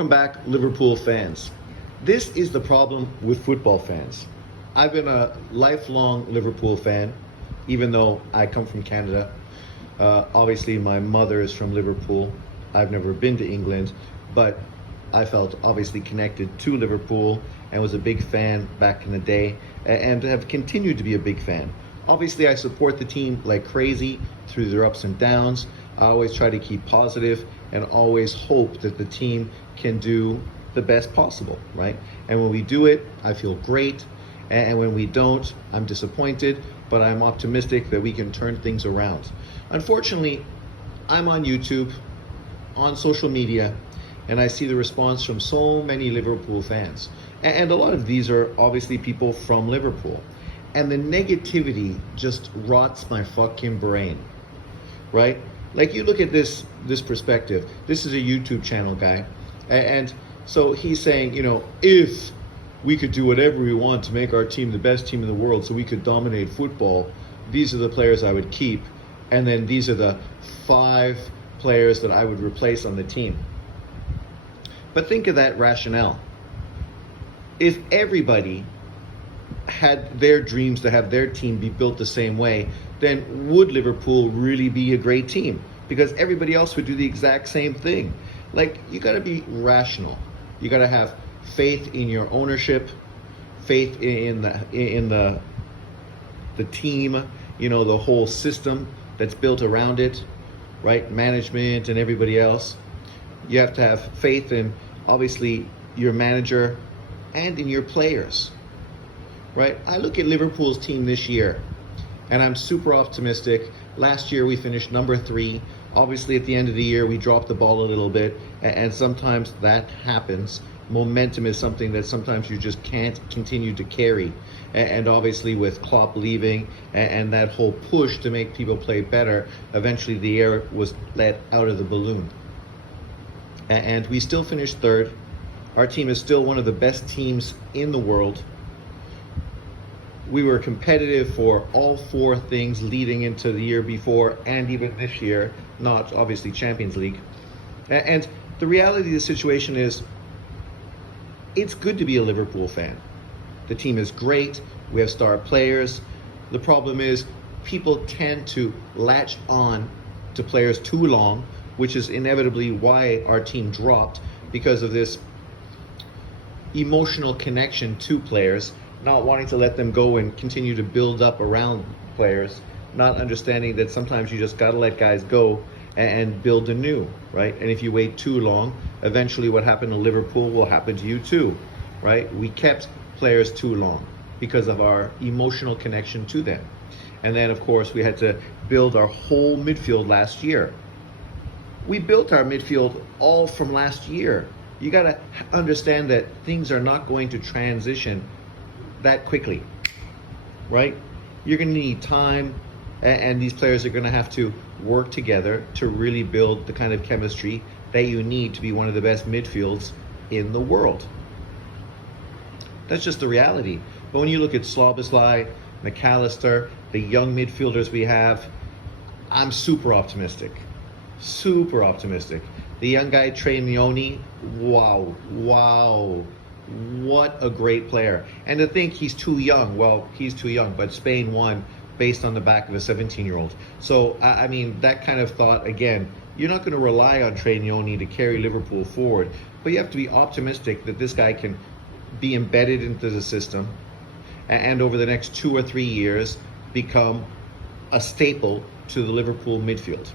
Welcome back, Liverpool fans. This is the problem with football fans. I've been a lifelong Liverpool fan, even though I come from Canada. Obviously, my mother is from Liverpool. I've never been to England, but I felt obviously connected to Liverpool and was a big fan back in the day and have continued to be a big fan. Obviously, I support the team like crazy through their ups and downs. I always try to keep positive and always hope that the team can do the best possible, right? And when we do it, I feel great. And when we don't, I'm disappointed, but I'm optimistic that we can turn things around. Unfortunately, I'm on YouTube, on social media, and I see the response from so many Liverpool fans. And a lot of these are obviously people from Liverpool. And the negativity just rots my fucking brain, right? Like, you look at this perspective. This is a YouTube channel guy. And so he's saying, if we could do whatever we want to make our team the best team in the world so we could dominate football, these are the players I would keep. And then these are the 5 players that I would replace on the team. But think of that rationale. If everybody had their dreams to have their team be built the same way, then would Liverpool really be a great team? Because everybody else would do the exact same thing. Like, you got to be rational. You got to have faith in your ownership, faith in the team, the whole system that's built around it, right? Management and everybody else. You have to have faith in, obviously, your manager and in your players, right? I look at Liverpool's team this year, and I'm super optimistic. Last year we finished number 3. Obviously at the end of the year we dropped the ball a little bit, and sometimes that happens. Momentum is something that sometimes you just can't continue to carry. And obviously with Klopp leaving and that whole push to make people play better, eventually the air was let out of the balloon. And we still finished 3rd. Our team is still one of the best teams in the world. We were competitive for all 4 things leading into the year before and even this year, not obviously Champions League. And the reality of the situation is, it's good to be a Liverpool fan. The team is great. We have star players. The problem is, people tend to latch on to players too long, which is inevitably why our team dropped, because of this emotional connection to players, not wanting to let them go and continue to build up around players, not understanding that sometimes you just got to let guys go and build anew, right? And if you wait too long, eventually what happened to Liverpool will happen to you too, right? We kept players too long because of our emotional connection to them. And then, of course, we had to build our whole midfield last year. We built our midfield all from last year. You got to understand that things are not going to transition that quickly, right? You're going to need time, and these players are going to have to work together to really build the kind of chemistry that you need to be one of the best midfields in the world. That's just the reality. But when you look at Szoboszlai, McAllister, the young midfielders we have, I'm super optimistic. Super optimistic. The young guy, Trainioni, wow. What a great player. And to think he's too young, well, he's too young, but Spain won based on the back of a 17-year-old. So, I mean, that kind of thought, again, you're not going to rely on Trainioni to carry Liverpool forward, but you have to be optimistic that this guy can be embedded into the system and over the next 2 or 3 years become a staple to the Liverpool midfield.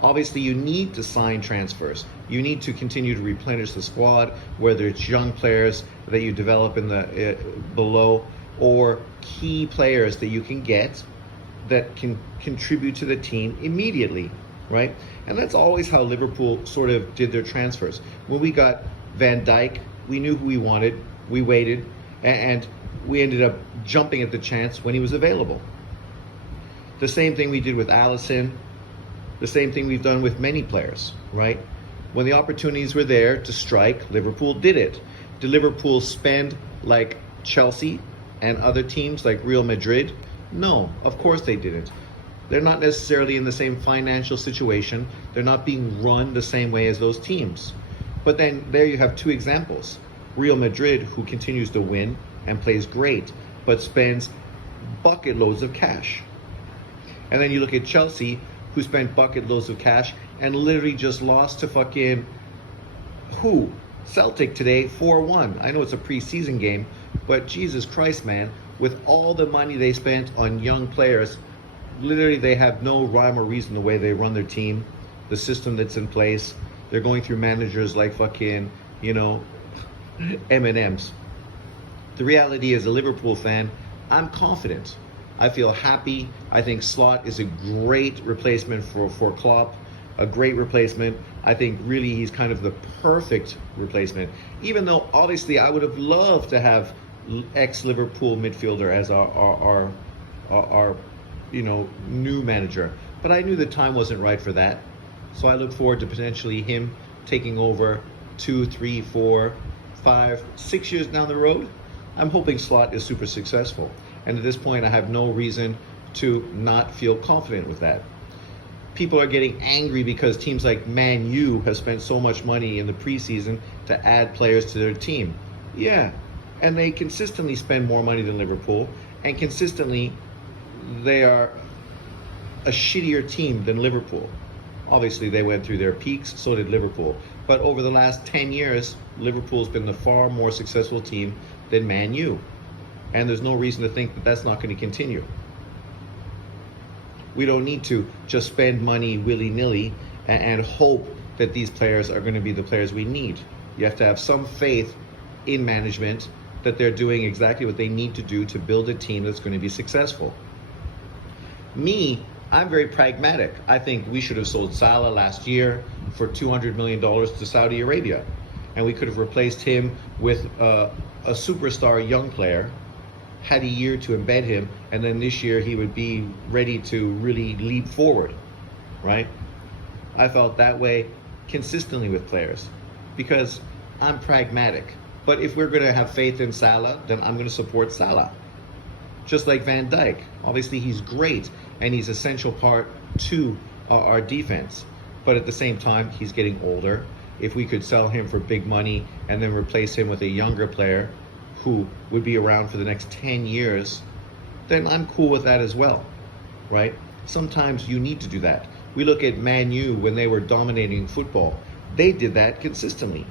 Obviously, you need to sign transfers. You need to continue to replenish the squad, whether it's young players that you develop in the below, or key players that you can get that can contribute to the team immediately, right? And that's always how Liverpool sort of did their transfers. When we got Van Dijk, we knew who we wanted. We waited, and we ended up jumping at the chance when he was available. The same thing we did with Alisson. The same thing we've done with many players, right? When the opportunities were there to strike, Liverpool did it. Did Liverpool spend like Chelsea and other teams like Real Madrid? No, of course they didn't. They're not necessarily in the same financial situation. They're not being run the same way as those teams. But then there you have two examples. Real Madrid, who continues to win and plays great, but spends bucket loads of cash. And then you look at Chelsea, who spent bucket loads of cash and literally just lost to fucking who? Celtic today, 4-1. I know it's a preseason game, but Jesus Christ, man, with all the money they spent on young players, literally they have no rhyme or reason the way they run their team, the system that's in place. They're going through managers like fucking, M&Ms. The reality is, a Liverpool fan, I'm confident. I feel happy. I think Slot is a great replacement for Klopp, a great replacement. I think really he's kind of the perfect replacement. Even though obviously I would have loved to have ex-Liverpool midfielder as our new manager, but I knew the time wasn't right for that. So I look forward to potentially him taking over 2, 3, 4, 5, 6 years down the road. I'm hoping Slot is super successful. And at this point, I have no reason to not feel confident with that. People are getting angry because teams like Man U have spent so much money in the preseason to add players to their team. Yeah, and they consistently spend more money than Liverpool, and consistently they are a shittier team than Liverpool. Obviously, they went through their peaks, so did Liverpool. But over the last 10 years, Liverpool's been the far more successful team than Man U. And there's no reason to think that that's not going to continue. We don't need to just spend money willy-nilly and hope that these players are going to be the players we need. You have to have some faith in management that they're doing exactly what they need to do to build a team that's going to be successful. I'm very pragmatic. I think we should have sold Salah last year for $200 million to Saudi Arabia. And we could have replaced him with a superstar young player, had a year to embed him, and then this year he would be ready to really leap forward, right? I felt that way consistently with players because I'm pragmatic. But if we're going to have faith in Salah, then I'm going to support Salah. Just like Van Dijk. Obviously, he's great, and he's an essential part to our defense. But at the same time, he's getting older. If we could sell him for big money and then replace him with a younger player who would be around for the next 10 years, then I'm cool with that as well, right? Sometimes you need to do that. We look at Man U when they were dominating football. They did that consistently.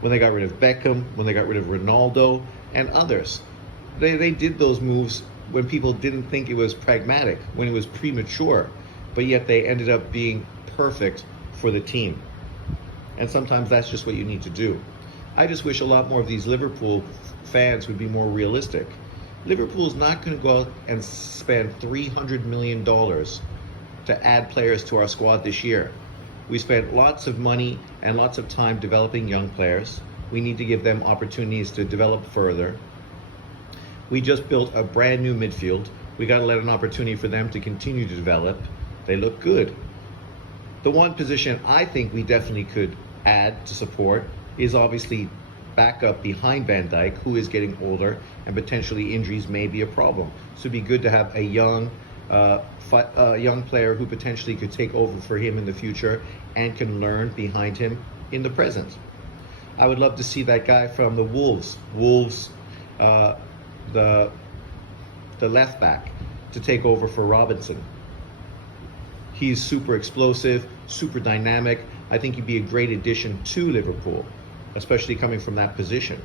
When they got rid of Beckham, when they got rid of Ronaldo, and others. They did those moves when people didn't think it was pragmatic, when it was premature, but yet they ended up being perfect for the team. And sometimes that's just what you need to do. I just wish a lot more of these Liverpool fans would be more realistic. Liverpool's not going to go out and spend $300 million to add players to our squad this year. We spent lots of money and lots of time developing young players. We need to give them opportunities to develop further. We just built a brand new midfield. We got to let an opportunity for them to continue to develop. They look good. The one position I think we definitely could add to support is obviously backup behind Van Dijk, who is getting older and potentially injuries may be a problem. So it'd be good to have a young player who potentially could take over for him in the future and can learn behind him in the present. I would love to see that guy from the Wolves, the left back, to take over for Robinson. He's super explosive, super dynamic. I think he'd be a great addition to Liverpool, especially coming from that position,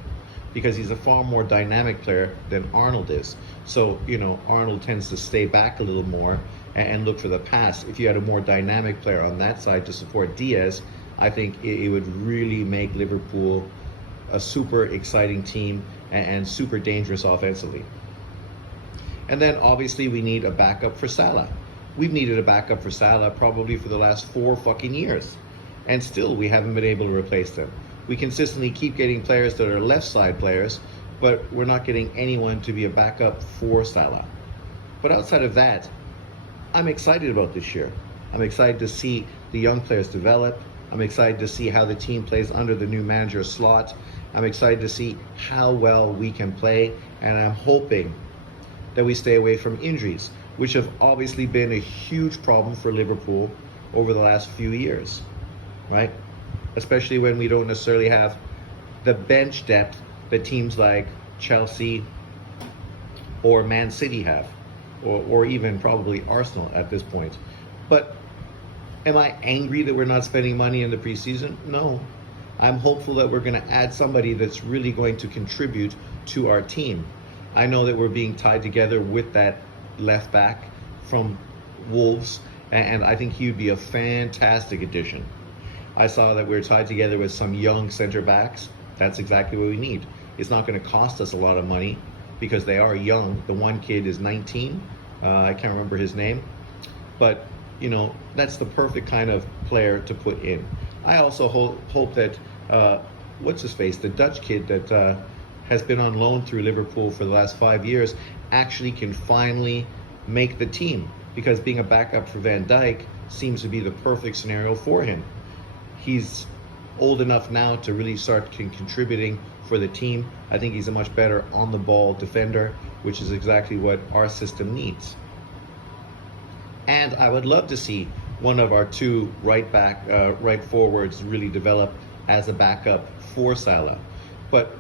because he's a far more dynamic player than Arnold is. So, Arnold tends to stay back a little more and look for the pass. If you had a more dynamic player on that side to support Diaz, I think it would really make Liverpool a super exciting team and super dangerous offensively. And then obviously we need a backup for Salah. We've needed a backup for Salah probably for the last 4 fucking years. And still we haven't been able to replace them. We consistently keep getting players that are left side players, but we're not getting anyone to be a backup for Salah. But outside of that, I'm excited about this year. I'm excited to see the young players develop. I'm excited to see how the team plays under the new manager Slot. I'm excited to see how well we can play, and I'm hoping that we stay away from injuries, which have obviously been a huge problem for Liverpool over the last few years, right? especially when we don't necessarily have the bench depth that teams like Chelsea or Man City have, or even probably Arsenal at this point. But am I angry that we're not spending money in the preseason? No. I'm hopeful that we're going to add somebody that's really going to contribute to our team. I know that we're being tied together with that left back from Wolves, and I think he would be a fantastic addition. I saw that we're tied together with some young center backs. That's exactly what we need. It's not going to cost us a lot of money because they are young. The one kid is 19. I can't remember his name. But, that's the perfect kind of player to put in. I also hope that, what's his face, the Dutch kid that has been on loan through Liverpool for the last 5 years, actually can finally make the team, because being a backup for Van Dijk seems to be the perfect scenario for him. He's old enough now to really start contributing for the team. I think he's a much better on-the-ball defender, which is exactly what our system needs. And I would love to see one of our two right forwards really develop as a backup for Salah. But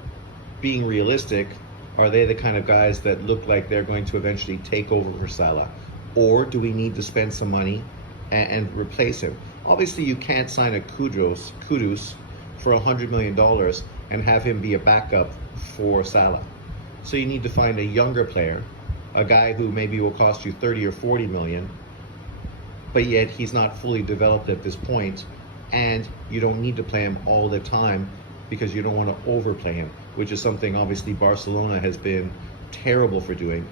being realistic, are they the kind of guys that look like they're going to eventually take over for Salah? Or do we need to spend some money and replace him? Obviously, you can't sign a Kudus for $100 million and have him be a backup for Salah. So you need to find a younger player, a guy who maybe will cost you 30 or 40 million, but yet he's not fully developed at this point, and you don't need to play him all the time because you don't want to overplay him, which is something obviously Barcelona has been terrible for doing,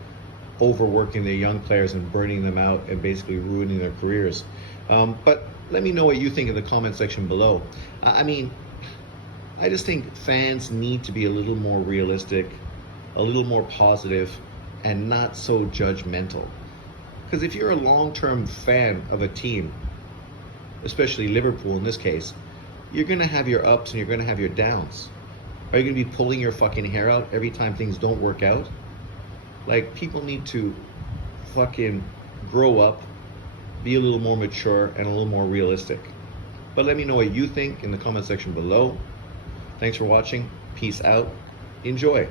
overworking their young players and burning them out and basically ruining their careers. But let me know what you think in the comment section below. I just think fans need to be a little more realistic, a little more positive, and not so judgmental. Because if you're a long-term fan of a team, especially Liverpool in this case, you're going to have your ups and you're going to have your downs. Are you going to be pulling your fucking hair out every time things don't work out? Like, people need to fucking grow up, be a little more mature, and a little more realistic. But let me know what you think in the comment section below. Thanks for watching. Peace out. Enjoy.